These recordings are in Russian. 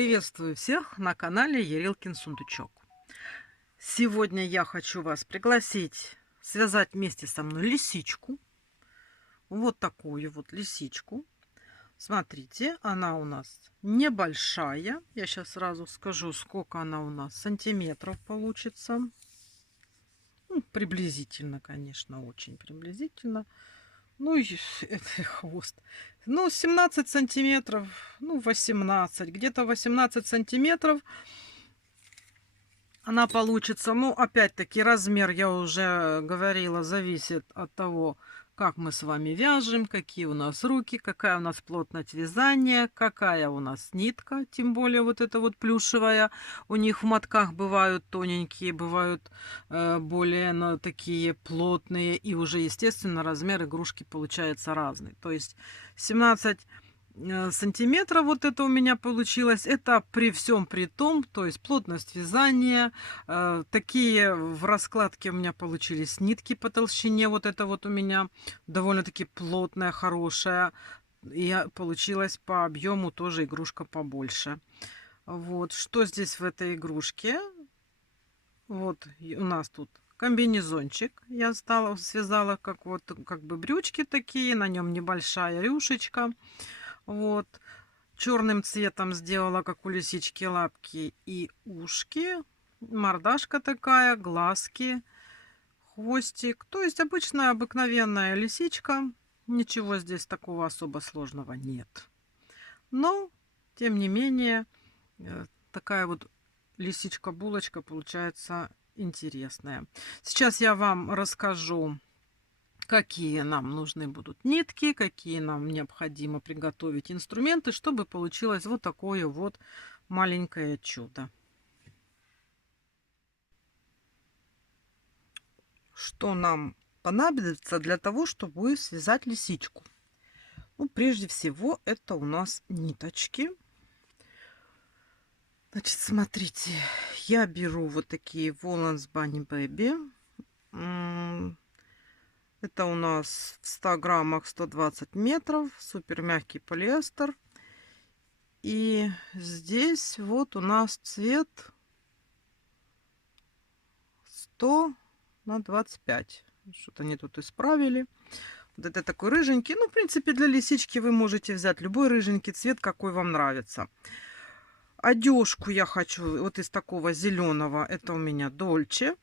Приветствую всех на канале Ярилкин Сундучок. Сегодня я хочу вас пригласить связать вместе со мной лисичку. Вот такую вот лисичку. Смотрите, она у нас небольшая. Я сейчас сразу скажу, сколько она у нас сантиметров получится. Ну, приблизительно, конечно, очень приблизительно. Ну, и это хвост. Ну, 17 сантиметров, ну, 18. Где-то 18 сантиметров она получится. Ну, опять-таки, размер, я уже говорила, зависит от того, как мы с вами вяжем, какие у нас руки, какая у нас плотность вязания, какая у нас нитка, тем более вот эта вот плюшевая. У них в мотках бывают тоненькие, бывают более такие плотные, и уже, естественно, размер игрушки получается разный. То есть 17 сантиметров вот это у меня получилось. Это при всем при том, то есть плотность вязания. Такие в раскладке у меня получились нитки по толщине. Вот это вот у меня довольно-таки плотная, хорошая. И получилась по объему тоже игрушка побольше. Вот, что здесь в этой игрушке? Вот у нас тут комбинезончик. Я связала как бы брючки такие. На нем небольшая рюшечка. Вот. Черным цветом сделала, как у лисички, лапки и ушки. Мордашка такая, глазки, хвостик. То есть обычная, обыкновенная лисичка. Ничего здесь такого особо сложного нет. Но, тем не менее, такая вот лисичка-булочка получается интересная. Сейчас я вам расскажу, какие нам нужны будут нитки, какие нам необходимо приготовить инструменты, чтобы получилось вот такое вот маленькое чудо. Что нам понадобится для того, чтобы связать лисичку? Ну, прежде всего, это у нас ниточки. Значит, смотрите, я беру вот такие Woolens Bunny Baby. Это у нас в 100 граммах 120 метров, супер мягкий полиэстер. И здесь вот у нас цвет 100 на 25. Что-то они тут исправили. Вот это такой рыженький. Ну, в принципе, для лисички вы можете взять любой рыженький цвет, какой вам нравится. Одежку я хочу вот из такого зеленого. Это у меня Дольче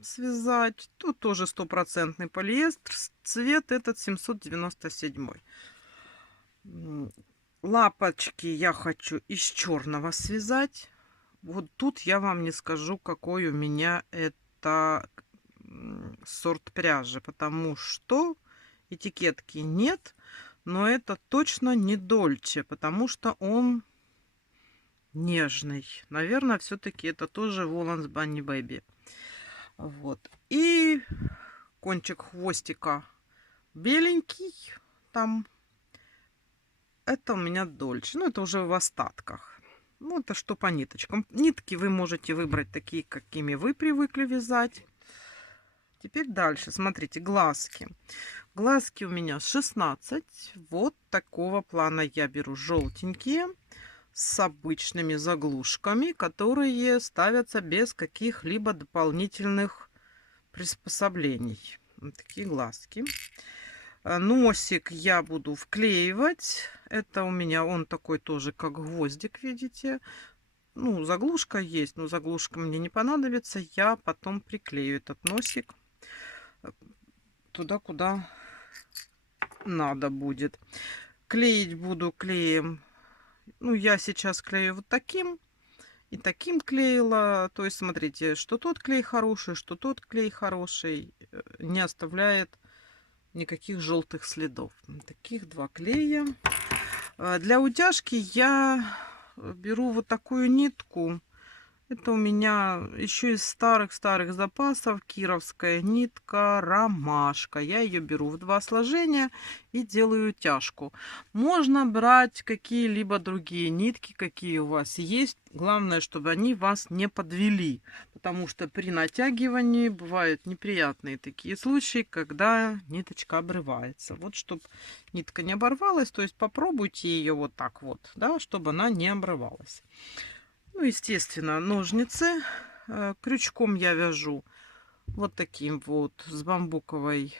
связать. Тут тоже стопроцентный полиэстер. Цвет этот 797. Лапочки я хочу из черного связать. Вот тут я вам не скажу, какой у меня это сорт пряжи, потому что этикетки нет, но это точно не Дольче, потому что он нежный. Наверное, все-таки это тоже Woolens Bunny Baby. Вот. И кончик хвостика беленький там. Это у меня Дольче. Ну, это уже в остатках. Ну, это что по ниточкам. Нитки вы можете выбрать такие, какими вы привыкли вязать. Теперь дальше. Смотрите, глазки. Глазки у меня 16. Вот такого плана я беру желтенькие с обычными заглушками, которые ставятся без каких-либо дополнительных приспособлений. Вот такие глазки. Носик я буду вклеивать. Это у меня он такой тоже, как гвоздик, видите. Ну, заглушка есть, но заглушка мне не понадобится. Я потом приклею этот носик туда, куда надо будет. Клеить буду клеем. Ну, я сейчас клею вот таким и таким клеила. То есть, смотрите, что тот клей хороший, что тот клей хороший. Не оставляет никаких желтых следов. Таких два клея. Для утяжки я беру вот такую нитку. Это у меня еще из старых-старых запасов кировская нитка ромашка. Я ее беру в 2 сложения и делаю утяжку. Можно брать какие-либо другие нитки, какие у вас есть. Главное, чтобы они вас не подвели. потому что при натягивании бывают неприятные такие случаи, когда ниточка обрывается. Вот, чтобы нитка не оборвалась, то есть попробуйте ее вот так вот, да, чтобы она не обрывалась. Ну, естественно, ножницы. Крючком я вяжу вот таким вот с бамбуковой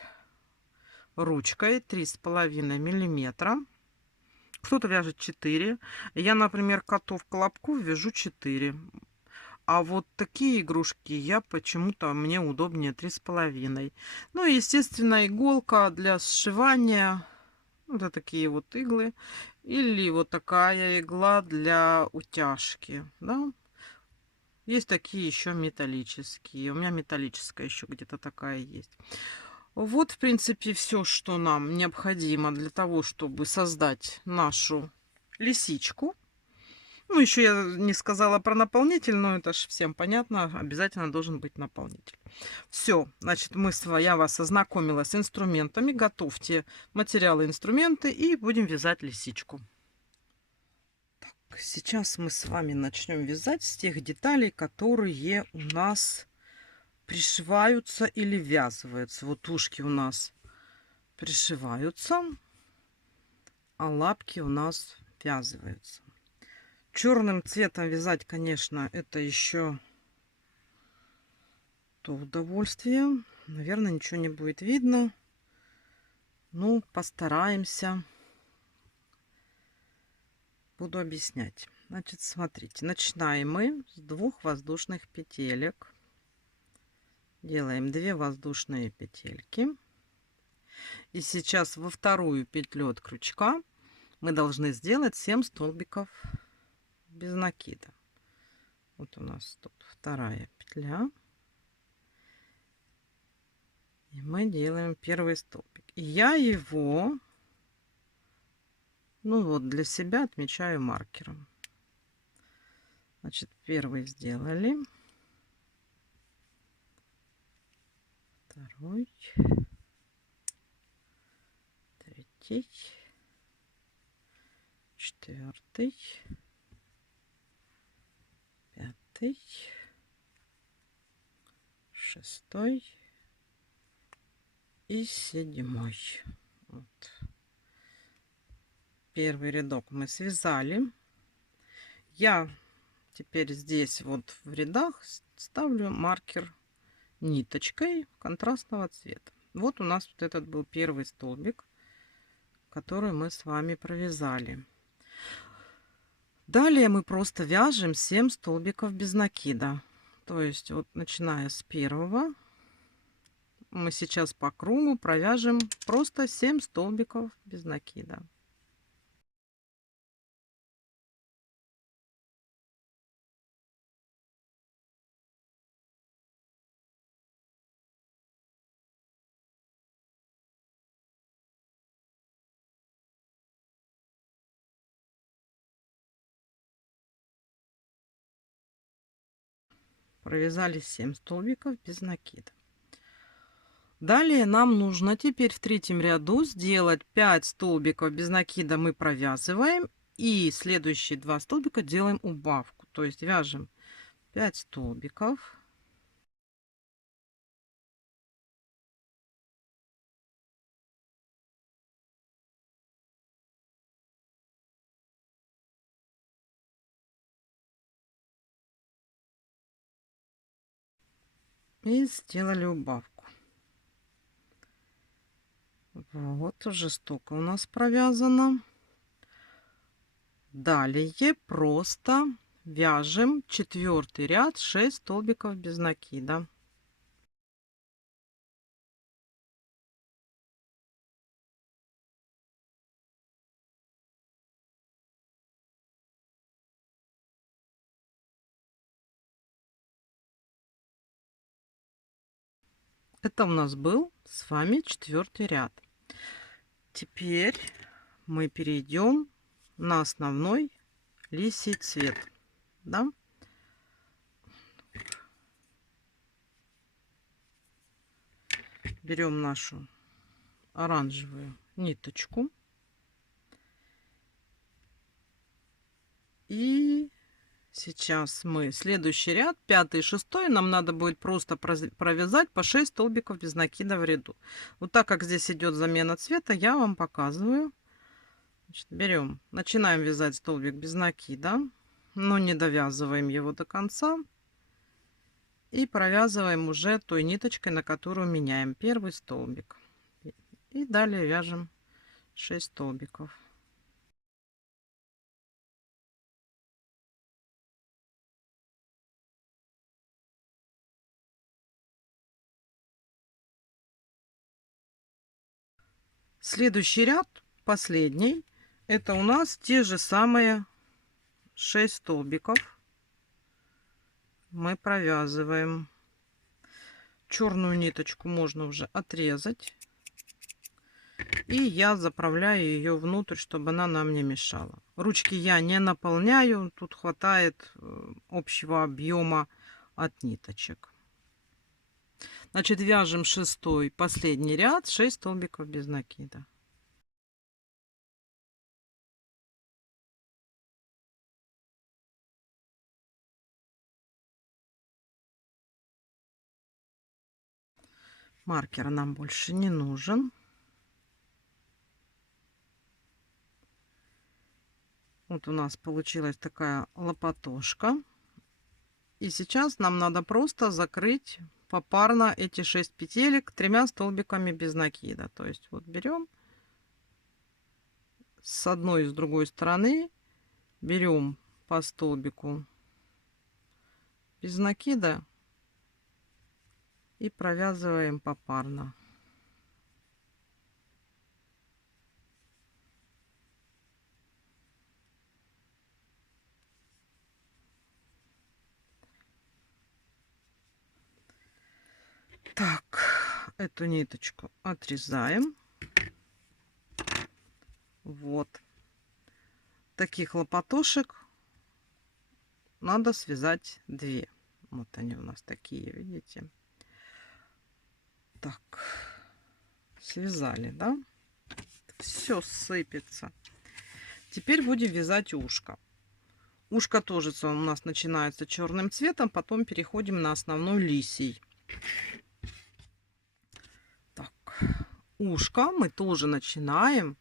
ручкой 3,5 миллиметра. Кто-то вяжет 4. Я, например, котов колобков вяжу 4. А вот такие игрушки я почему-то, мне удобнее 3,5. Ну и, естественно, иголка для сшивания. Вот такие вот иглы. Или вот такая игла для утяжки. Да? Есть такие еще металлические. У меня металлическая еще где-то такая есть. Вот, в принципе, все, что нам необходимо для того, чтобы создать нашу лисичку. Ну, еще я не сказала про наполнитель, но это же всем понятно. Обязательно должен быть наполнитель. Все, значит, я вас ознакомила с инструментами. Готовьте материалы, инструменты и будем вязать лисичку. Так, сейчас мы с вами начнем вязать с тех деталей, которые у нас пришиваются или ввязываются. Вот ушки у нас пришиваются, а лапки у нас ввязываются. Черным цветом вязать, конечно, это еще то удовольствие. Наверное, ничего не будет видно. Ну, постараемся. Буду объяснять. Значит, смотрите, начинаем мы с 2 воздушных петелек. Делаем 2 воздушные петельки. И сейчас во вторую петлю от крючка мы должны сделать 7 столбиков без накида. Вот у нас тут вторая петля. И мы делаем первый столбик. И я его, ну вот, для себя отмечаю маркером. Значит, первый сделали. Второй. Третий. Четвертый. Пятый. Шестой. И 7. Вот. Первый рядок мы связали. Я теперь здесь вот в рядах ставлю маркер ниточкой контрастного цвета. Вот у нас вот этот был первый столбик, который мы с вами провязали. Далее мы просто вяжем 7 столбиков без накида. То есть вот начиная с первого, мы сейчас по кругу провяжем просто 7 столбиков без накида. Провязали 7 столбиков без накида. Далее нам нужно теперь в третьем ряду сделать 5 столбиков без накида, мы провязываем, и следующие 2 столбика делаем убавку, то есть вяжем 5 столбиков. И сделали убавку. Вот уже столько у нас провязано. Далее просто вяжем 4-й ряд 6 столбиков без накида. Это у нас был с вами 4-й ряд. Теперь мы перейдем на основной лисий цвет. Да? Берем нашу оранжевую ниточку и Сейчас мы следующий ряд, 5 и 6, нам надо будет просто провязать по 6 столбиков без накида в ряду. Вот так как здесь идет замена цвета, я вам показываю. Значит, берем, начинаем вязать столбик без накида, но не довязываем его до конца. И провязываем уже той ниточкой, на которую меняем первый столбик. И далее вяжем 6 столбиков. Следующий ряд, последний, это у нас те же самые 6 столбиков. Мы провязываем. Черную ниточку можно уже отрезать. И я заправляю ее внутрь, чтобы она нам не мешала. Ручки я не наполняю, тут хватает общего объема от ниточек. Значит, вяжем 6-й, последний ряд, 6 столбиков без накида. Маркер нам больше не нужен. Вот у нас получилась такая лопатошка. И сейчас нам надо просто закрыть попарно эти 6 петелек 3 столбиками без накида. То есть вот берем с одной и с другой стороны, берем по столбику без накида и провязываем попарно. Так, эту ниточку отрезаем. Вот. Таких лопатошек надо связать 2. Вот они у нас такие, видите. Так, связали, да? Все сыпется. Теперь будем вязать ушко. Ушко тоже у нас начинается черным цветом, потом переходим на основной лисий. Так, ушко мы тоже начинаем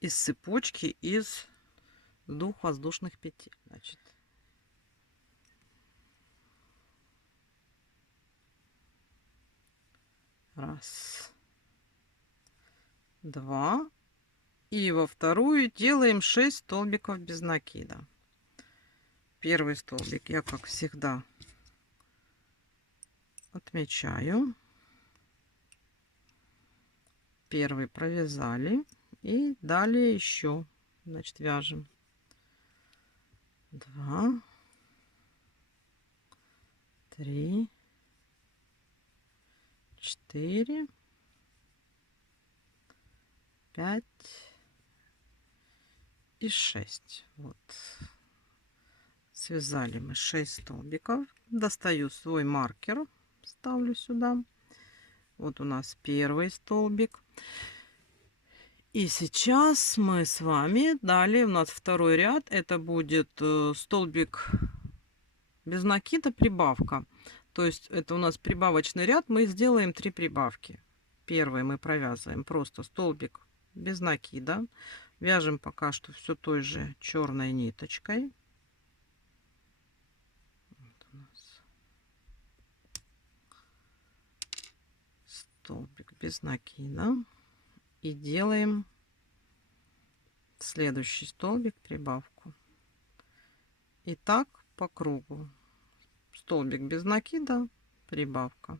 из цепочки из 2 воздушных петель. Значит, раз, 2, и во вторую делаем 6 столбиков без накида. Первый столбик я, как всегда, отмечаю. Первый провязали. И далее еще, значит, вяжем 2, 3, 4, 5 и 6. Вот. Связали мы 6 столбиков. Достаю свой маркер, ставлю сюда. Вот у нас первый столбик. И сейчас мы с вами, далее у нас второй ряд, это будет столбик без накида, прибавка. То есть это у нас прибавочный ряд, мы сделаем 3 прибавки. Первый мы провязываем просто столбик без накида. Вяжем пока что все той же черной ниточкой. Вот у нас столбик без накида. И делаем следующий столбик прибавку. И так по кругу. Столбик без накида, прибавка.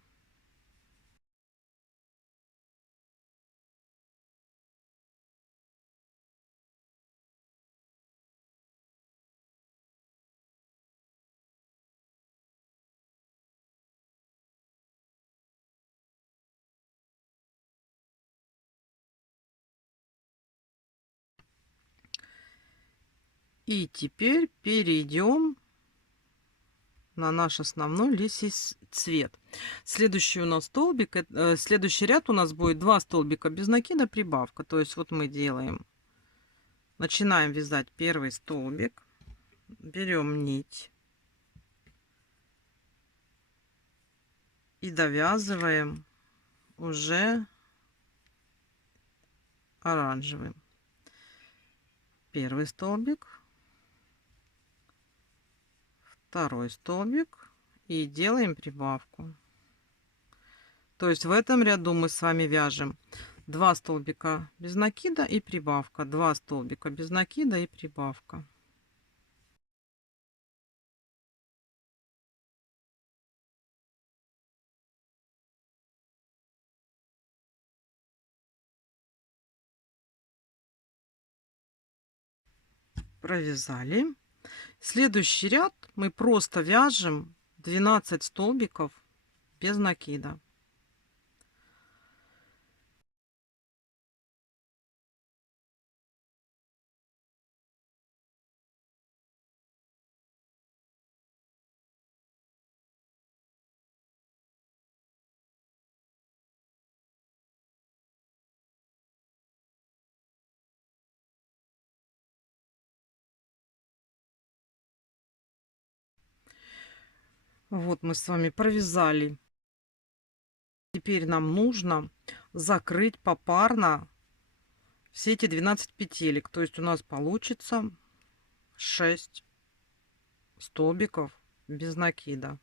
И теперь перейдем на наш основной лисий цвет. Следующий у нас столбик, следующий ряд у нас будет 2 столбика без накида, прибавка. То есть вот мы делаем, начинаем вязать первый столбик, берем нить и довязываем уже оранжевым. Первый столбик, второй столбик и делаем прибавку. То есть в этом ряду мы с вами вяжем 2 столбика без накида и прибавка, 2 столбика без накида и прибавка. Провязали. Следующий ряд мы просто вяжем 12 столбиков без накида. Вот мы с вами провязали. Теперь нам нужно закрыть попарно все эти 12 петелек. То есть у нас получится 6 столбиков без накида.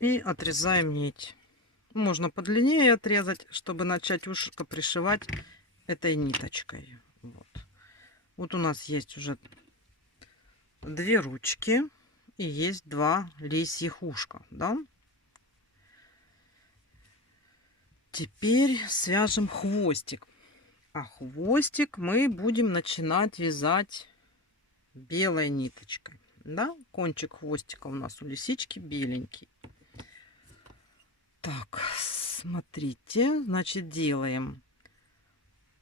И отрезаем нить. Можно подлиннее отрезать, чтобы начать ушко пришивать этой ниточкой. Вот у нас есть уже 2 ручки и есть 2 лисьих ушка, да? Теперь свяжем хвостик. А хвостик мы будем начинать вязать белой ниточкой, да? Кончик хвостика у нас у лисички беленький. Так, смотрите, значит, делаем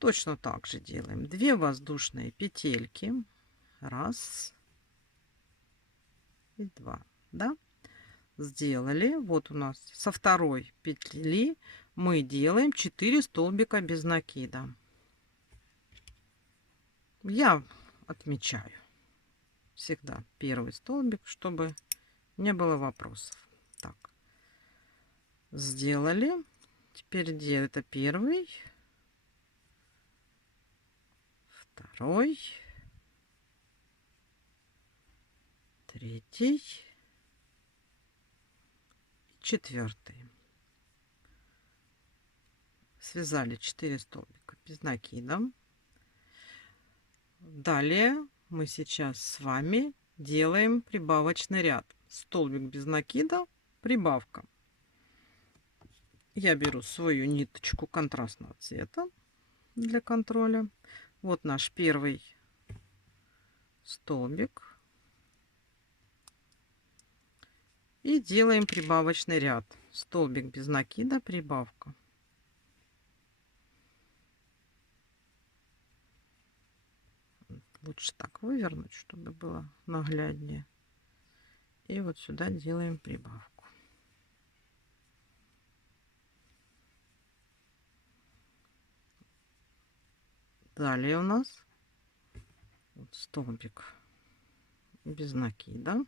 точно так же, делаем 2 воздушные петельки, 1 и 2, да? Сделали. Вот у нас со второй петли мы делаем 4 столбика без накида. Я отмечаю всегда первый столбик, чтобы не было вопросов. Так, сделали. Теперь где это первый, второй, третий, четвертый. Связали 4 столбика без накида. Далее мы сейчас с вами делаем прибавочный ряд. Столбик без накида, прибавка. Я беру свою ниточку контрастного цвета для контроля. Вот наш первый столбик. И делаем прибавочный ряд. Столбик без накида, прибавка. Лучше так вывернуть, чтобы было нагляднее. И вот сюда делаем прибавку. Далее у нас вот столбик без накида.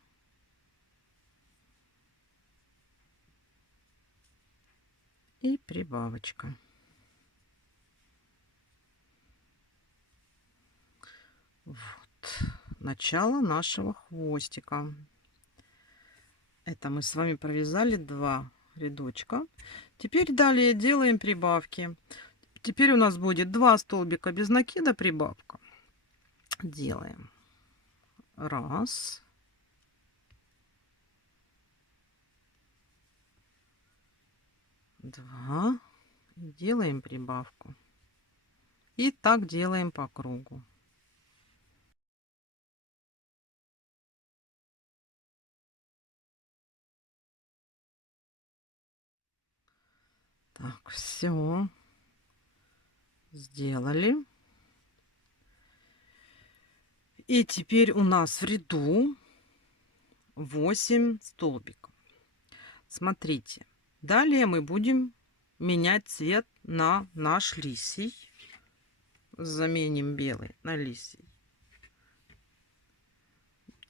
И прибавочка. Вот начало нашего хвостика. Это мы с вами провязали 2 рядочка. Теперь далее делаем прибавки. Теперь у нас будет 2 столбика без накида, прибавка. Делаем 1, 2, делаем прибавку. И так делаем по кругу. Так, все. Сделали. И теперь у нас в ряду 8 столбиков. Смотрите. Далее мы будем менять цвет на наш лисий. Заменим белый на лисий.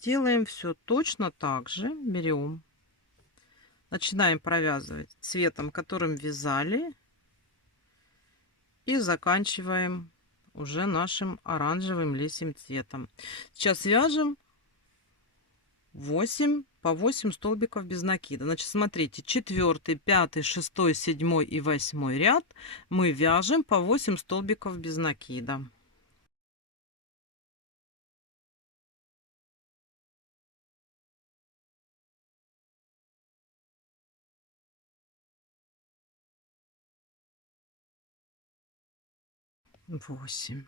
Делаем все точно так же. Берем. Начинаем провязывать цветом, которым вязали. И заканчиваем уже нашим оранжевым лисьим цветом. Сейчас вяжем 8 по 8 столбиков без накида. Значит, смотрите, 4, 5, 6, 7 и 8 ряд мы вяжем по 8 столбиков без накида. Восемь.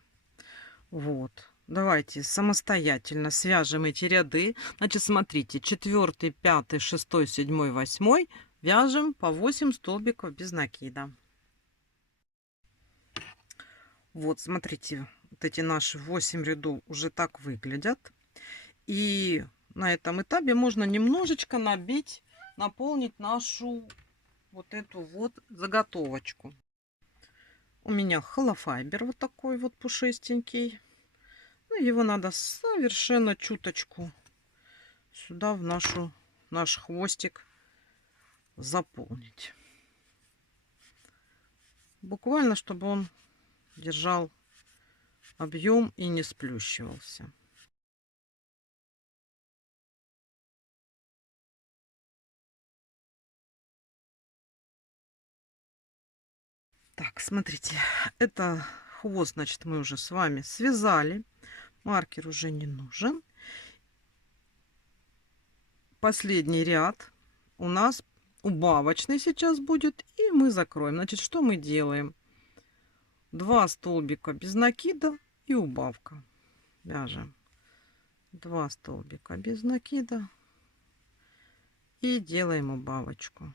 Вот. Давайте самостоятельно свяжем эти ряды. Значит, смотрите, 4, 5, 6, 7, 8 вяжем по 8 столбиков без накида. Вот, смотрите, вот эти наши 8 рядов уже так выглядят. И на этом этапе можно немножечко набить, наполнить нашу вот эту вот заготовочку. У меня холофайбер вот такой вот пушистенький. Ну, его надо совершенно чуточку сюда в наш хвостик заполнить. Буквально, чтобы он держал объем и не сплющивался. Так, смотрите, это хвост, значит, мы уже с вами связали. Маркер уже не нужен. Последний ряд у нас убавочный сейчас будет, и мы закроем. Значит, что мы делаем? 2 столбика без накида и убавка. Вяжем 2 столбика без накида и делаем убавочку.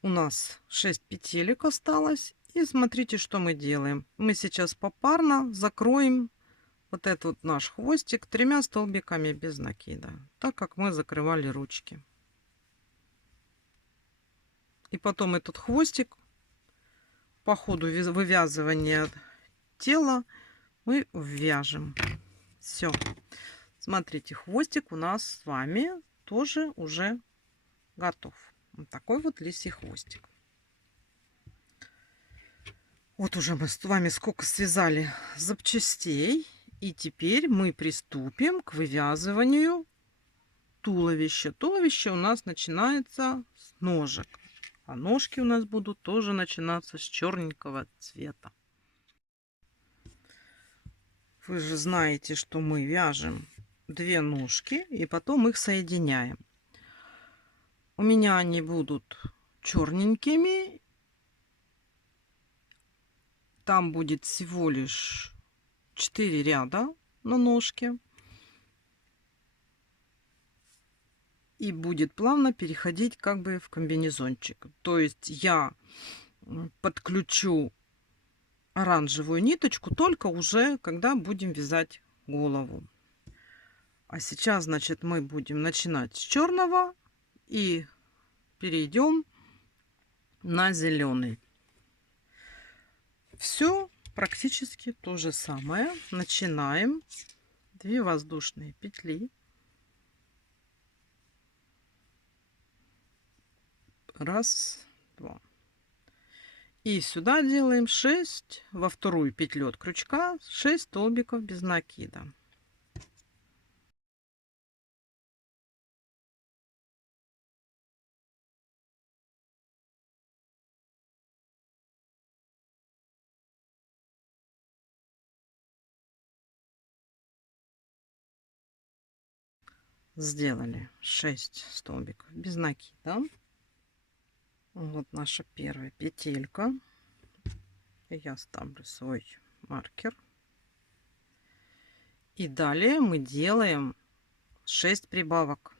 У нас 6 петелек осталось. И смотрите, что мы делаем. Мы сейчас попарно закроем вот этот вот наш хвостик 3 столбиками без накида, так как мы закрывали ручки. И потом этот хвостик по ходу вывязывания тела мы вяжем. Все. Смотрите, хвостик у нас с вами тоже уже готов. Вот такой вот лисий хвостик. Вот уже мы с вами сколько связали запчастей. И теперь мы приступим к вывязыванию туловища. Туловище у нас начинается с ножек. А ножки у нас будут тоже начинаться с черненького цвета. Вы же знаете, что мы вяжем 2 ножки и потом их соединяем. У меня они будут черненькими. Там будет всего лишь 4 ряда на ножке. И будет плавно переходить как бы в комбинезончик. То есть я подключу оранжевую ниточку только уже когда будем вязать голову. А сейчас, значит, мы будем начинать с черного и перейдем на зеленый. Все практически то же самое. Начинаем 2 воздушные петли. Раз, два. И сюда делаем 6, во вторую петлю от крючка 6 столбиков без накида. Сделали 6 столбиков без накида. Вот наша первая петелька. Я ставлю свой маркер. И далее мы делаем 6 прибавок.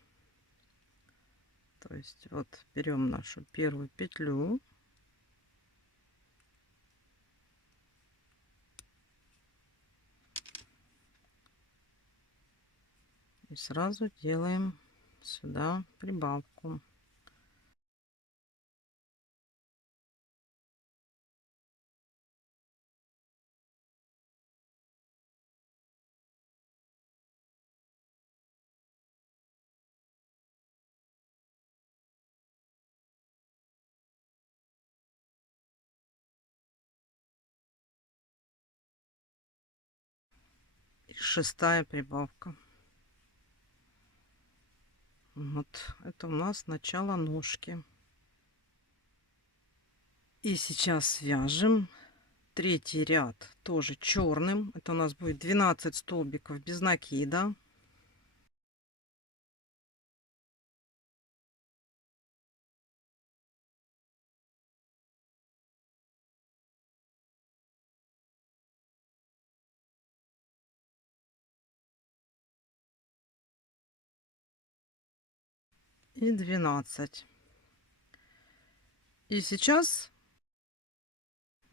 То есть вот берем нашу первую петлю. И сразу делаем сюда прибавку. И 6-я прибавка. Вот это у нас начало ножки. И сейчас свяжем 3-й ряд тоже черным. Это у нас будет 12 столбиков без накида. И 12. И сейчас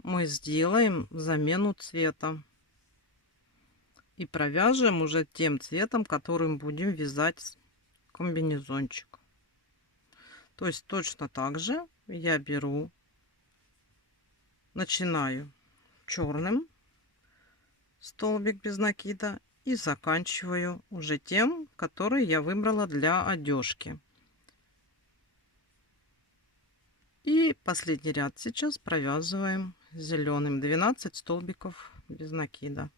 мы сделаем замену цвета. И провяжем уже тем цветом, которым будем вязать комбинезончик. То есть точно так же я беру, начинаю черным столбик без накида и заканчиваю уже тем, который я выбрала для одежки. И последний ряд сейчас провязываем зеленым 12 столбиков без накида.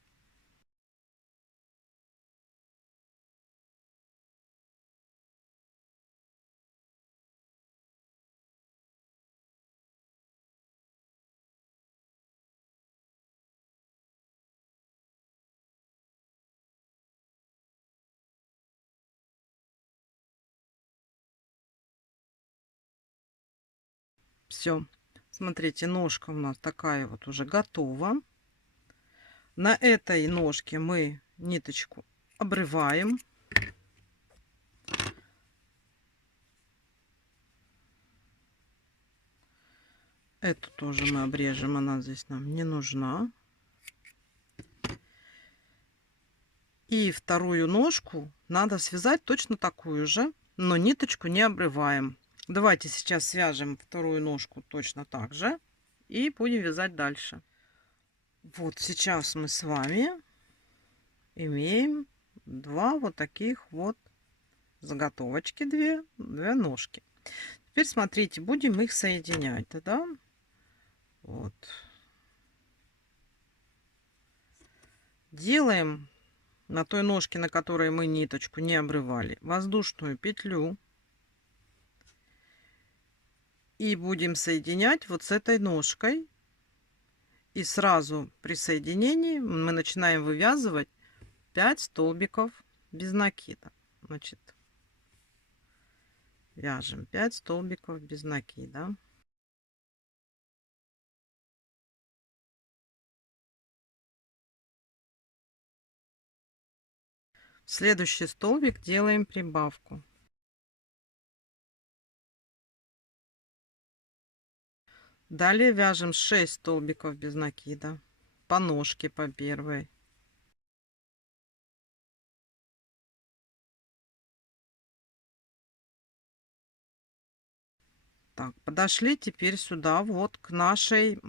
Все, смотрите, ножка у нас такая вот уже готова. На этой ножке мы ниточку обрываем. Эту тоже мы обрежем, она здесь нам не нужна. И вторую ножку надо связать точно такую же, но ниточку не обрываем. Давайте сейчас свяжем вторую ножку точно так же и будем вязать дальше. Вот сейчас мы с вами имеем два вот таких вот заготовочки, две ножки. Теперь смотрите, будем их соединять, да? Вот. Делаем на той ножке, на которой мы ниточку не обрывали, воздушную петлю. И будем соединять вот с этой ножкой. И сразу при соединении мы начинаем вывязывать 5 столбиков без накида. Значит, вяжем 5 столбиков без накида. В следующий столбик делаем прибавку. Далее вяжем 6 столбиков без накида по ножке, по первой. Так, подошли теперь сюда вот к нашей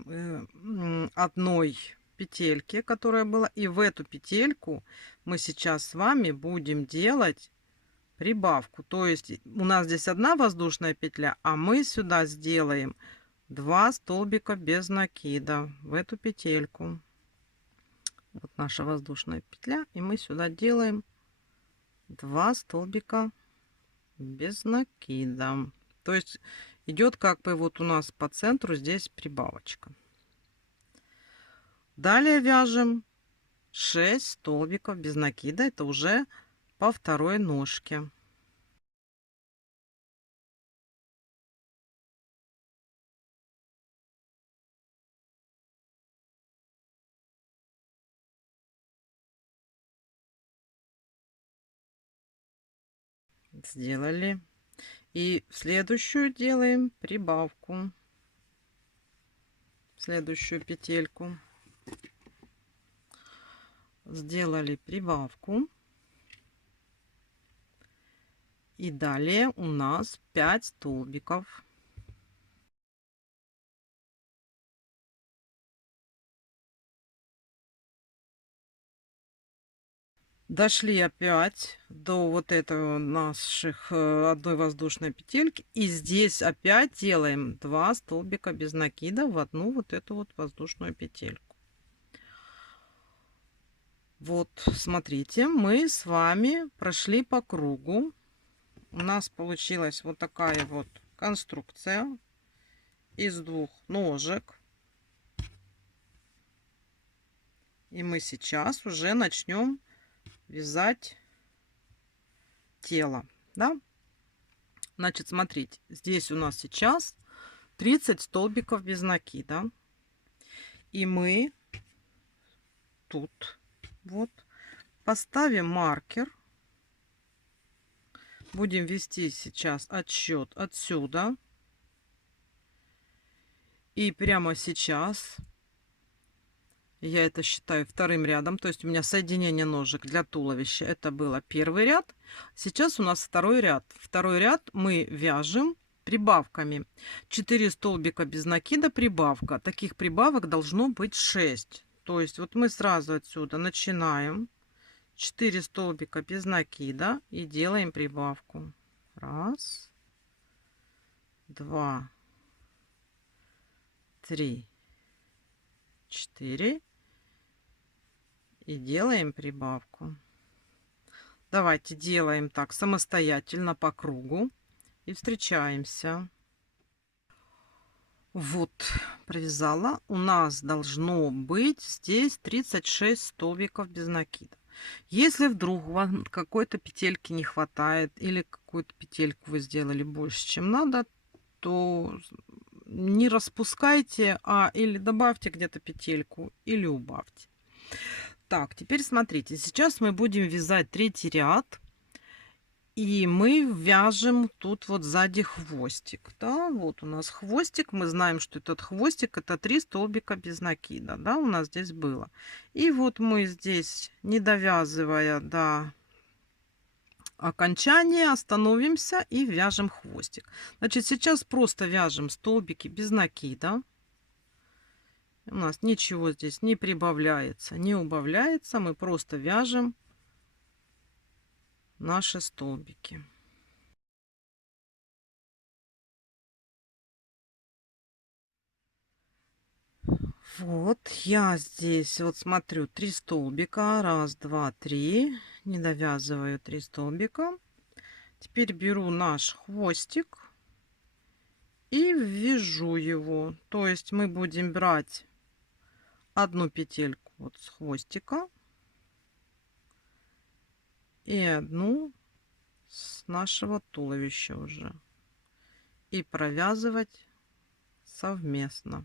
одной петельке, которая была. И в эту петельку мы сейчас с вами будем делать прибавку. То есть у нас здесь одна воздушная петля, а мы сюда сделаем 2 столбика без накида в эту петельку. Вот наша воздушная петля, и мы сюда делаем 2 столбика без накида. То есть идет как бы вот у нас по центру здесь прибавочка. Далее вяжем 6 столбиков без накида. Это уже по второй ножке. сделали. И в следующую делаем прибавку. Следующую петельку. Сделали прибавку. И далее у нас 5 столбиков. Дошли опять до вот этого наших одной воздушной петельки. И здесь опять делаем 2 столбика без накида в одну вот эту вот воздушную петельку. Вот, смотрите, мы с вами прошли по кругу. У нас получилась вот такая вот конструкция из 2 ножек. И мы сейчас уже начнем вязать тело, да? Значит, смотрите, здесь у нас сейчас 30 столбиков без накида. И мы тут вот поставим маркер. Будем вести сейчас отсчет отсюда. И прямо сейчас я это считаю вторым рядом. То есть у меня соединение ножек для туловища. Это было первый ряд. Сейчас у нас второй ряд. Второй ряд мы вяжем прибавками. 4 столбика без накида прибавка. Таких прибавок должно быть 6. То есть вот мы сразу отсюда начинаем. 4 столбика без накида и делаем прибавку. 1, 2, 3, 4 и делаем прибавку. Давайте делаем так самостоятельно по кругу и встречаемся. Вот, провязала. У нас должно быть здесь 36 столбиков без накида. Если вдруг вам какой-то петельки не хватает или какую-то петельку вы сделали больше, чем надо, то не распускайте, а или добавьте где-то петельку, или убавьте. Так, теперь смотрите, сейчас мы будем вязать третий ряд. И мы вяжем тут вот сзади хвостик. Да? Вот у нас хвостик. Мы знаем, что этот хвостик это 3 столбика без накида. Да, у нас здесь было. И вот мы здесь, не довязывая до окончания, остановимся и вяжем хвостик. Значит, сейчас просто вяжем столбики без накида. У нас ничего здесь не прибавляется, не убавляется. Мы просто вяжем наши столбики. Вот я здесь вот смотрю 3 столбика, 1, 2, 3, не довязываю 3 столбика. Теперь беру наш хвостик и ввяжу его. То есть мы будем брать одну петельку вот с хвостика и одну с нашего туловища уже и провязывать совместно.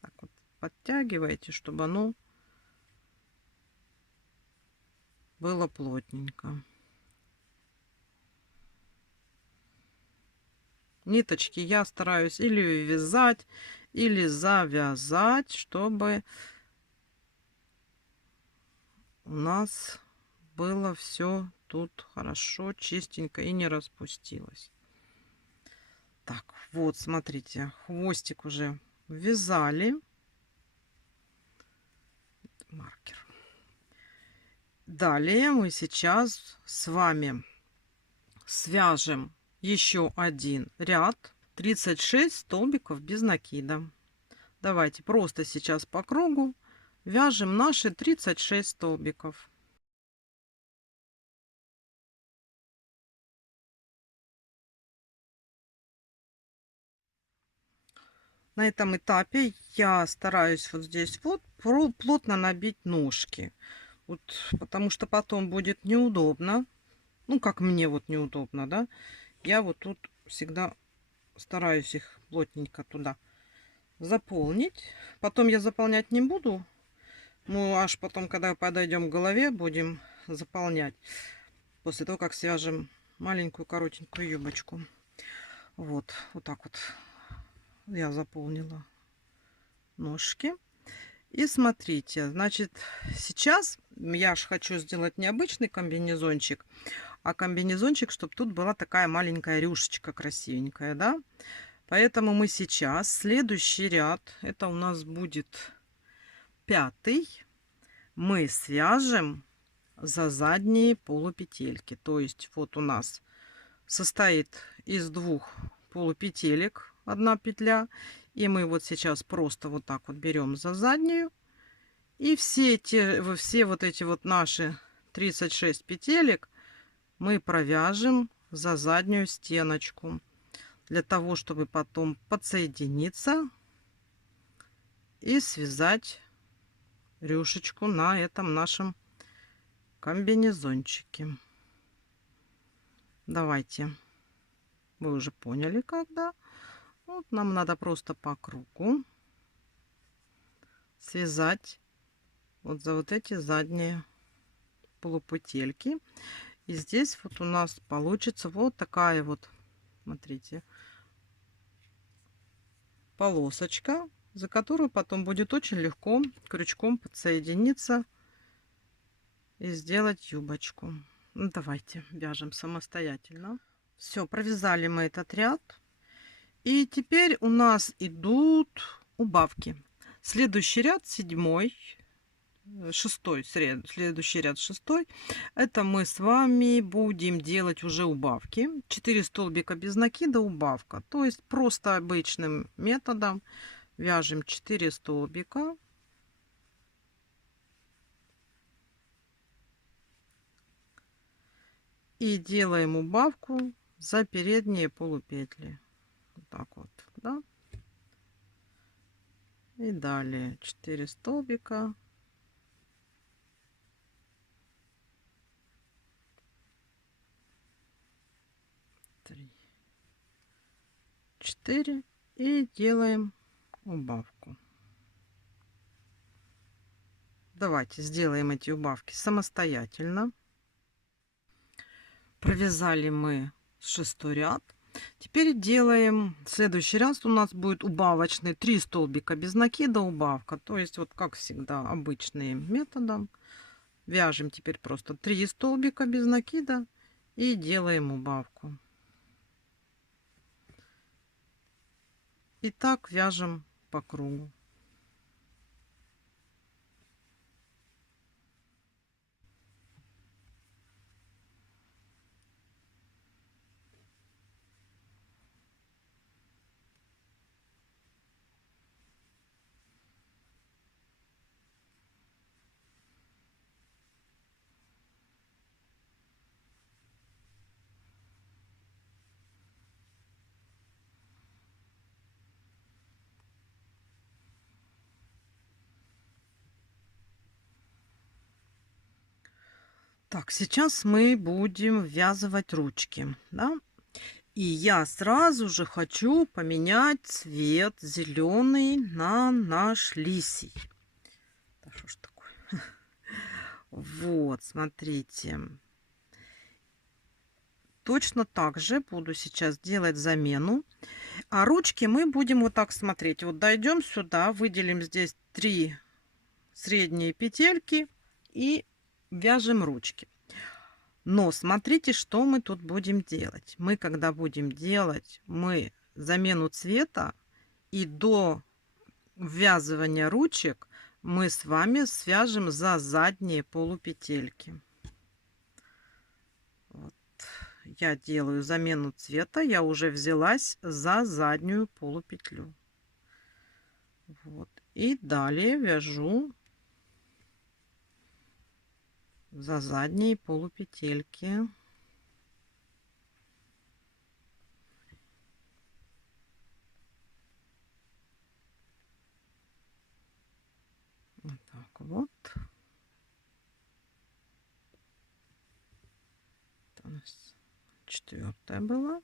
Так вот подтягивайте, чтобы оно было плотненько. Ниточки я стараюсь или вязать, или завязать, чтобы у нас было все тут хорошо, чистенько и не распустилось. Так, вот, смотрите, хвостик уже ввязали. Маркер. Далее мы сейчас с вами свяжем еще один ряд, 36 столбиков без накида. Давайте просто сейчас по кругу вяжем наши 36 столбиков. На этом этапе я стараюсь вот здесь вот плотно набить ножки. Вот, потому что потом будет неудобно. Ну, как мне вот неудобно, да. Я вот тут всегда стараюсь их плотненько туда заполнить. Потом я заполнять не буду. Мы аж потом, когда подойдем к голове, будем заполнять. После того, как свяжем маленькую коротенькую юбочку. Вот, вот так вот я заполнила ножки. И смотрите, значит, сейчас я ж хочу сделать не обычный комбинезончик, а комбинезончик, чтобы тут была такая маленькая рюшечка красивенькая, да? Поэтому мы сейчас следующий ряд, это у нас будет 5, мы свяжем за задние полупетельки. То есть вот у нас состоит из 2 полупетелек 1 петля. И мы вот сейчас просто вот так вот берем за заднюю. И все вот эти вот наши 36 петелек мы провяжем за заднюю стеночку. Для того, чтобы потом подсоединиться и связать рюшечку на этом нашем комбинезончике. Давайте. Вы уже поняли, когда. Вот нам надо просто по кругу связать вот за вот эти задние полупетельки. И здесь вот у нас получится вот такая вот, смотрите, полосочка, за которую потом будет очень легко крючком подсоединиться и сделать юбочку. Ну, давайте вяжем самостоятельно. Все, провязали мы этот ряд. И теперь у нас идут убавки. Следующий ряд 7, 6, следующий ряд 6. Это мы с вами будем делать уже убавки. 4 столбика без накида, убавка. То есть просто обычным методом вяжем 4 столбика. И делаем убавку за передние полупетли. Вот так вот, да. И далее 4 столбика. 3, 4 и делаем убавку. Давайте сделаем эти убавки самостоятельно. Провязали мы 6 ряд. Теперь делаем следующий ряд. У нас будет убавочный 3 столбика без накида, убавка. То есть вот как всегда обычным методом. Вяжем теперь просто 3 столбика без накида и делаем убавку. И так вяжем по кругу. Так, сейчас мы будем ввязывать ручки, да? И я сразу же хочу поменять цвет зеленый на наш лисий. Да что ж такое? Вот, смотрите. Точно так же буду сейчас делать замену. А ручки мы будем вот так смотреть. Вот дойдем сюда, выделим здесь 3 средние петельки и вяжем ручки. Но смотрите, что мы тут будем делать. Мы, когда будем делать, мы замену цвета и до ввязывания ручек мы с вами свяжем за задние полупетельки. Вот. Я делаю замену цвета, я уже взялась за заднюю полупетлю. Вот. И далее вяжу за задние полупетельки. Вот так вот. Это у нас 4 была.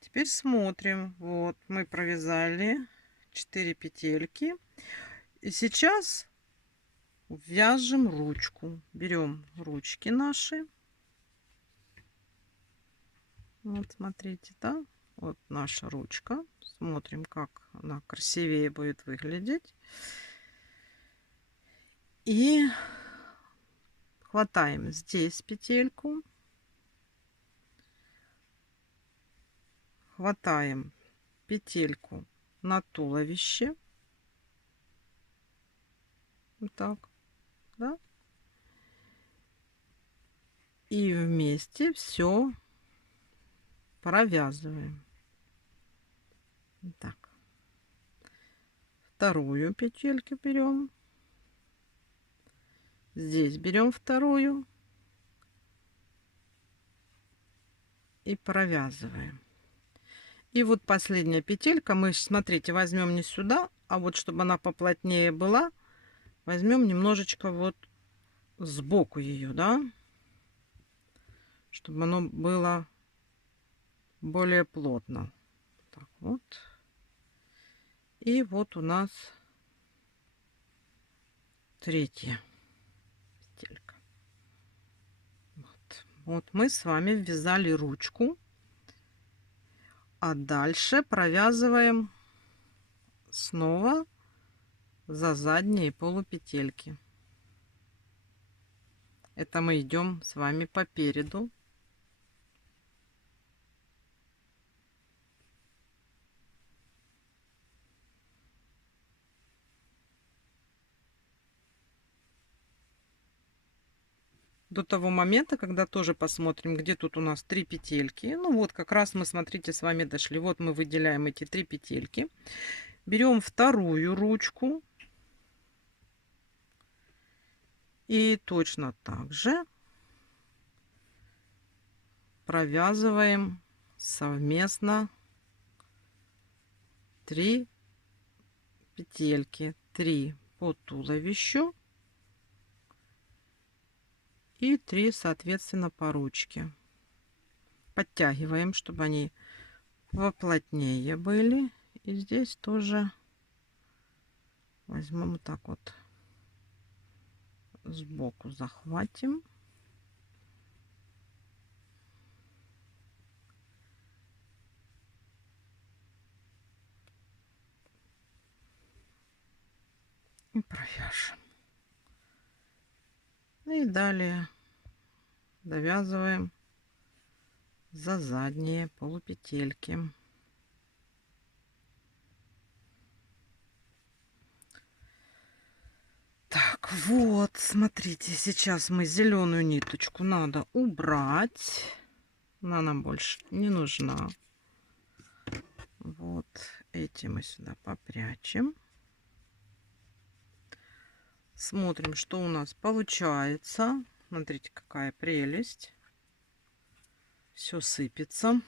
Теперь смотрим. Вот мы провязали 4 петельки. И сейчас вяжем ручку. Берем ручки наши. Вот смотрите, да? Вот наша ручка. Смотрим, как она красивее будет выглядеть. И хватаем здесь петельку. Хватаем петельку на туловище. Вот так, да? И вместе все провязываем. Так. Вторую петельку берем. Здесь берем вторую. И провязываем. И вот последняя петелька. Мы, смотрите, возьмем не сюда, а вот чтобы она поплотнее была, возьмем немножечко вот сбоку ее, да, чтобы оно было более плотно. Так вот. И вот у нас третья петелька. Вот мы с вами ввязали ручку, а дальше провязываем снова за задние полупетельки. Это мы идем с вами по переду. До того момента, когда тоже посмотрим, где тут у нас 3 петельки. Ну вот, как раз мы, смотрите, с вами дошли. Вот мы выделяем эти 3 петельки. Берем вторую ручку. И точно так же провязываем совместно 3 петельки. 3 по туловищу и 3, соответственно, по ручке. Подтягиваем, чтобы они поплотнее были. И здесь тоже возьмем вот так вот сбоку, захватим. И провяжем. И далее довязываем за задние полупетельки. Так, вот, смотрите, сейчас мы зеленую ниточку надо убрать. Она нам больше не нужна. Вот эти мы сюда попрячем. Смотрим, что у нас получается. Смотрите, какая прелесть. Все сыпется.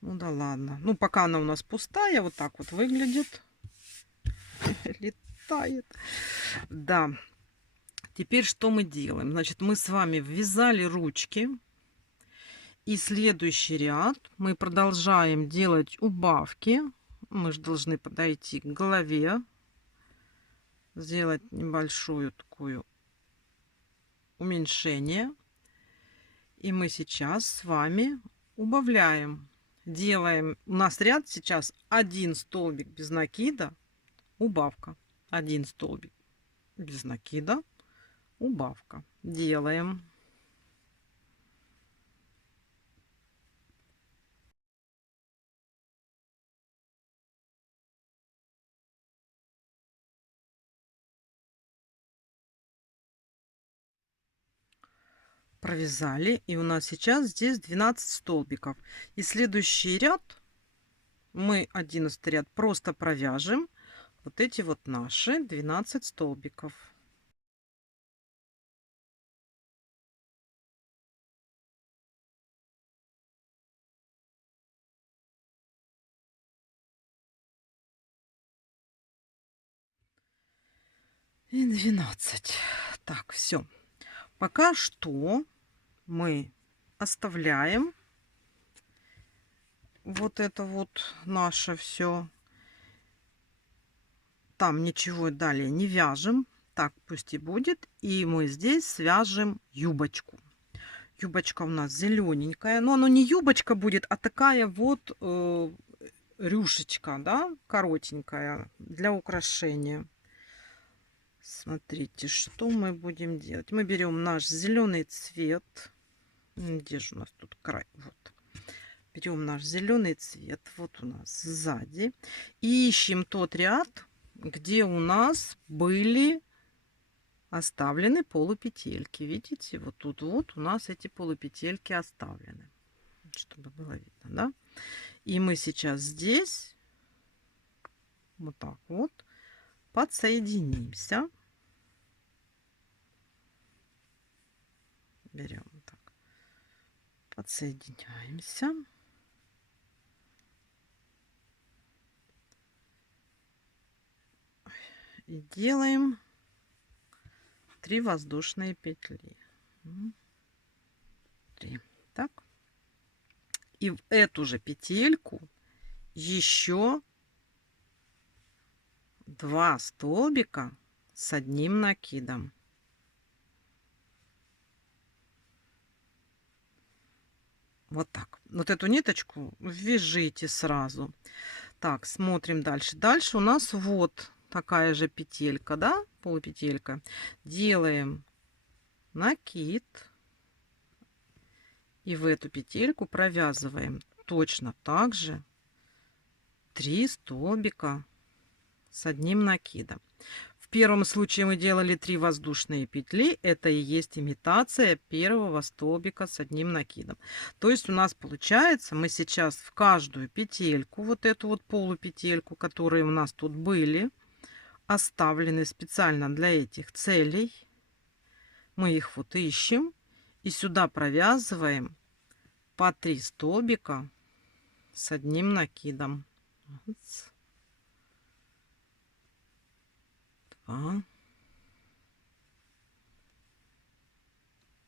Ну да ладно. Ну, пока она у нас пустая, вот так вот выглядит. Летает. Да. Теперь что мы делаем? Значит, мы с вами ввязали ручки. И следующий ряд мы продолжаем делать убавки. Мы же должны подойти к голове. Сделать небольшую такую уменьшение. И мы сейчас с вами убавляем. Делаем, у нас ряд сейчас 1 столбик без накида, убавка. 1 столбик без накида, убавка. Делаем. Провязали. И у нас сейчас здесь 12 столбиков. И следующий ряд мы 11 ряд просто провяжем вот эти вот наши 12 столбиков. И 12. Так, все. Пока что мы оставляем вот это вот наше все. Там ничего далее не вяжем. Так пусть и будет. И мы здесь свяжем юбочку. Юбочка у нас зелененькая. Но оно не юбочка будет, а такая вот рюшечка, да, коротенькая для украшения. Смотрите, что мы будем делать. Мы берем наш зеленый цвет. Где же у нас тут край? Вот. Берем наш зеленый цвет. Вот у нас сзади. И ищем тот ряд, где у нас были оставлены полупетельки. Видите, вот тут вот у нас эти полупетельки оставлены. Чтобы было видно, да? И мы сейчас здесь вот так вот подсоединимся. Берем вот так. Подсоединяемся. И делаем 3 воздушные петли. 3. Так. И в эту же петельку еще 2 столбика с одним накидом. Вот так. Вот эту ниточку вяжите сразу. Так, смотрим дальше. Дальше у нас вот такая же петелька, да, полупетелька. Делаем накид. И в эту петельку провязываем точно так же 3 столбика с одним накидом. В первом случае мы делали 3 воздушные петли. Это и есть имитация первого столбика с одним накидом. То есть у нас получается, мы сейчас в каждую петельку, вот эту вот полупетельку, которые у нас тут были оставлены специально для этих целей, мы их вот ищем и сюда провязываем по 3 столбика с одним накидом. 2,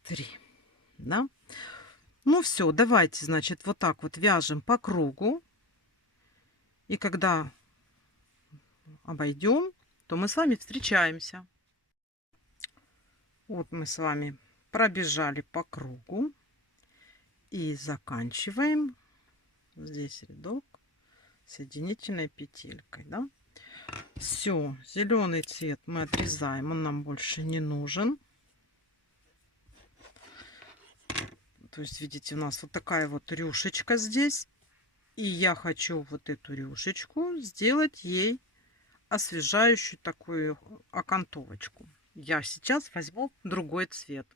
3, да? Ну все, давайте, значит, вот так вот вяжем по кругу. И когда обойдем, то мы с вами встречаемся. Вот мы с вами пробежали по кругу и заканчиваем здесь рядок соединительной петелькой, да? Все, зеленый цвет мы отрезаем, он нам больше не нужен. То есть, видите, у нас вот такая вот рюшечка здесь. И я хочу вот эту рюшечку сделать ей освежающую такую окантовочку. Я сейчас возьму другой цвет.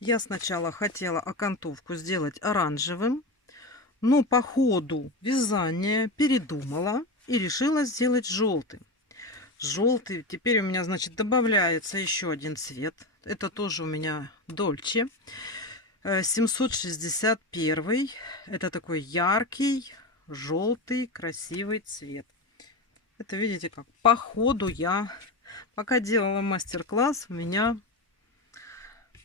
Я сначала хотела окантовку сделать оранжевым, но по ходу вязания передумала и решила сделать желтым. Желтый. Теперь у меня, значит, добавляется еще один цвет. Это тоже у меня Дольче. 761. Это такой яркий, желтый, красивый цвет. Это, видите, как по ходу я, пока делала мастер-класс, у меня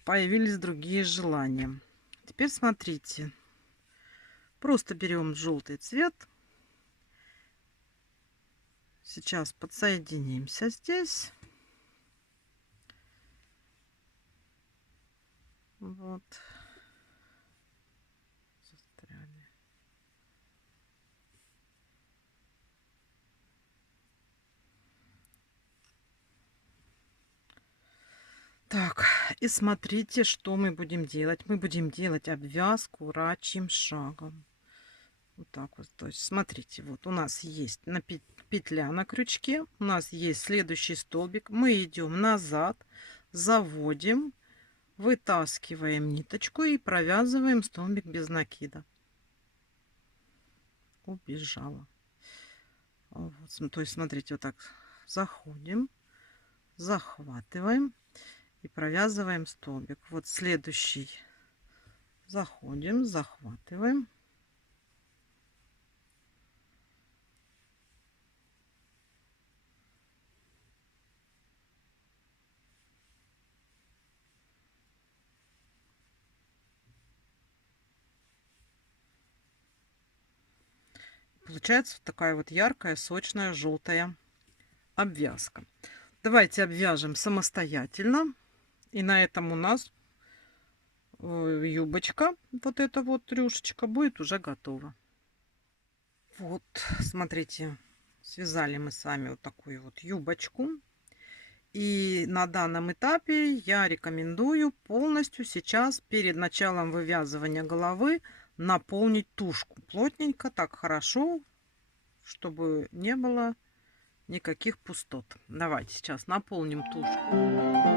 появились другие желания. Теперь смотрите. Просто берем желтый цвет. Сейчас подсоединимся здесь. Вот. Застряли. Так, и смотрите, что мы будем делать. Мы будем делать обвязку рачьим шагом. Вот так вот. То есть, смотрите, вот у нас есть петля на крючке. У нас есть следующий столбик. Мы идем назад, заводим, вытаскиваем ниточку и провязываем столбик без накида. Убежала. Вот, то есть, смотрите, вот так заходим, захватываем и провязываем столбик. Вот следующий. Заходим, захватываем. Получается вот такая вот яркая, сочная, желтая обвязка. Давайте обвяжем самостоятельно. И на этом у нас юбочка, вот эта вот рюшечка, будет уже готова. Вот, смотрите, связали мы с вами вот такую вот юбочку. И на данном этапе я рекомендую полностью сейчас перед началом вывязывания головы наполнить тушку. Плотненько, так хорошо, чтобы не было никаких пустот. Давайте сейчас наполним тушку.